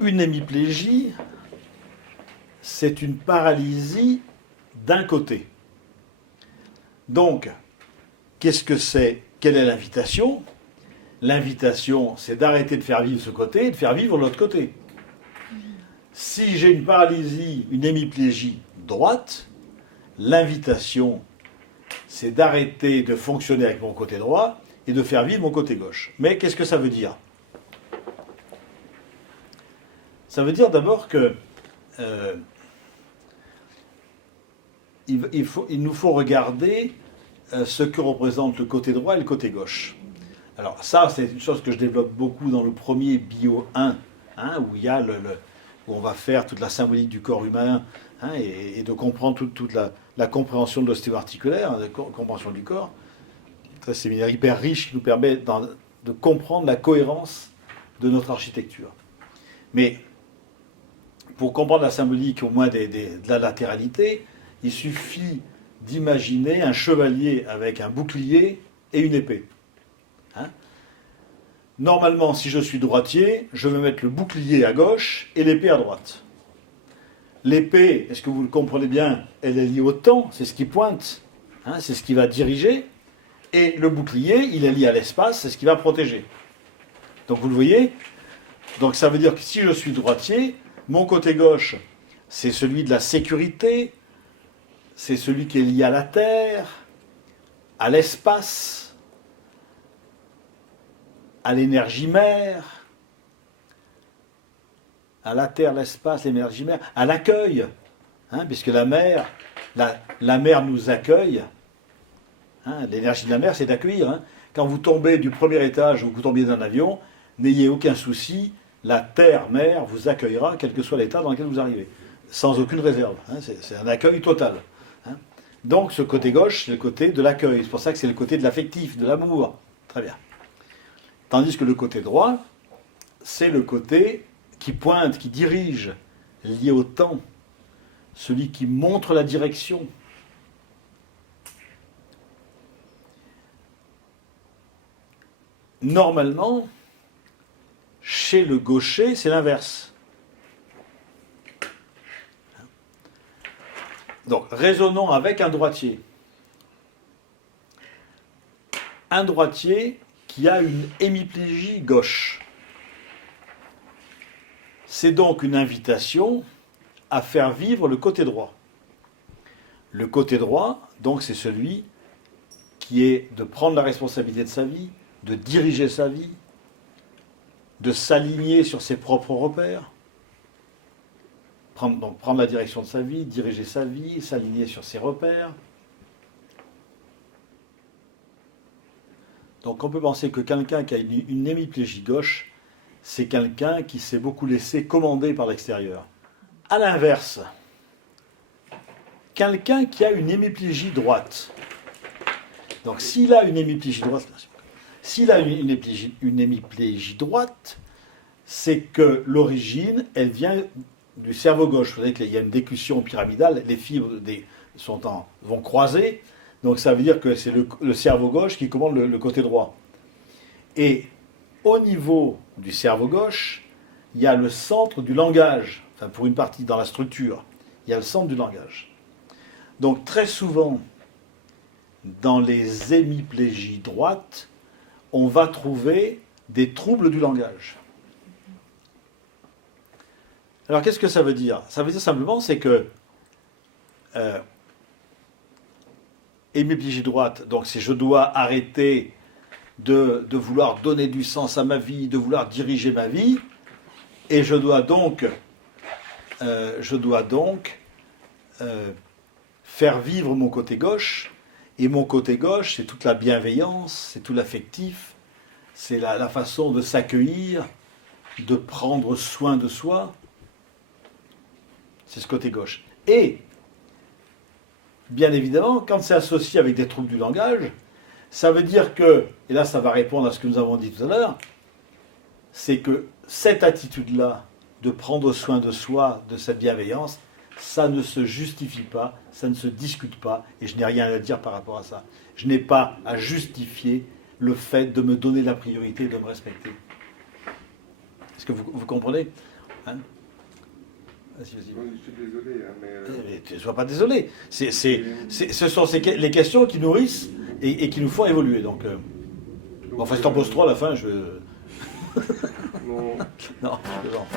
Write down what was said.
Une hémiplégie, c'est une paralysie d'un côté. Donc, qu'est-ce que c'est? Quelle est l'invitation? L'invitation, c'est d'arrêter de faire vivre ce côté et de faire vivre l'autre côté. Si j'ai une paralysie, une hémiplégie droite, l'invitation, c'est d'arrêter de fonctionner avec mon côté droit et de faire vivre mon côté gauche. Mais qu'est-ce que ça veut dire? Ça veut dire d'abord que il nous faut regarder ce que représente le côté droit et le côté gauche. Alors ça, c'est une chose que je développe beaucoup dans le premier Bio 1, où il y a où on va faire toute la symbolique du corps humain, et de comprendre toute la compréhension de l'ostéo-articulaire, la compréhension du corps. C'est un séminaire hyper riche qui nous permet de comprendre la cohérence de notre architecture. Mais pour comprendre la symbolique, au moins de la latéralité, il suffit d'imaginer un chevalier avec un bouclier et une épée. Normalement, si je suis droitier, je vais mettre le bouclier à gauche et l'épée à droite. L'épée, est-ce que vous le comprenez bien, elle est liée au temps, c'est ce qui pointe, c'est ce qui va diriger. Et le bouclier, il est lié à l'espace, c'est ce qui va protéger. Donc vous le voyez? Donc ça veut dire que si je suis droitier, mon côté gauche, c'est celui de la sécurité, c'est celui qui est lié à la terre, à l'espace, à l'énergie mère, à la terre, l'espace, l'énergie mère, à l'accueil, puisque la mer nous accueille. L'énergie de la mer, c'est d'accueillir. Quand vous tombez du premier étage ou que vous tombez d'un avion, n'ayez aucun souci, la terre-mer vous accueillera, quel que soit l'état dans lequel vous arrivez, sans aucune réserve. C'est un accueil total. Donc ce côté gauche, c'est le côté de l'accueil. C'est pour ça que c'est le côté de l'affectif, de l'amour. Très bien. Tandis que le côté droit, c'est le côté qui pointe, qui dirige, lié au temps, celui qui montre la direction. Normalement, chez le gaucher, c'est l'inverse. Donc, raisonnons avec un droitier. Un droitier qui a une hémiplégie gauche. C'est donc une invitation à faire vivre le côté droit. Le côté droit, donc, c'est celui qui est de prendre la responsabilité de sa vie, de diriger sa vie, de s'aligner sur ses propres repères, prendre la direction de sa vie, diriger sa vie, s'aligner sur ses repères. Donc on peut penser que quelqu'un qui a une hémiplégie gauche, c'est quelqu'un qui s'est beaucoup laissé commander par l'extérieur. À l'inverse, quelqu'un qui a une hémiplégie droite, donc s'il a une hémiplégie droite, une hémiplégie droite, c'est que l'origine, elle vient du cerveau gauche. Vous savez qu'il y a une décussion pyramidale, les fibres vont croiser, donc ça veut dire que c'est le cerveau gauche qui commande le côté droit. Et au niveau du cerveau gauche, il y a le centre du langage, enfin pour une partie dans la structure, il y a le centre du langage. Donc très souvent, dans les hémiplégies droites, on va trouver des troubles du langage. Alors qu'est-ce que ça veut dire? Ça veut dire simplement, c'est que hémiplégie droite, donc c'est je dois arrêter de vouloir donner du sens à ma vie, de vouloir diriger ma vie, et je dois donc faire vivre mon côté gauche. Et mon côté gauche, c'est toute la bienveillance, c'est tout l'affectif, c'est la façon de s'accueillir, de prendre soin de soi. C'est ce côté gauche. Et, bien évidemment, quand c'est associé avec des troubles du langage, ça veut dire que, et là ça va répondre à ce que nous avons dit tout à l'heure, c'est que cette attitude-là, de prendre soin de soi, de cette bienveillance, ça ne se justifie pas, ça ne se discute pas, et je n'ai rien à dire par rapport à ça. Je n'ai pas à justifier le fait de me donner la priorité et de me respecter. Est-ce que vous comprenez? Hein. Vas-y. Oui, je suis désolé, hein, mais... Tu ne sois pas désolé. Ce sont les questions qui nourrissent et qui nous font évoluer. Donc, bon, enfin, si t'en poses trop à la fin, je... Non. Non, je plaisante.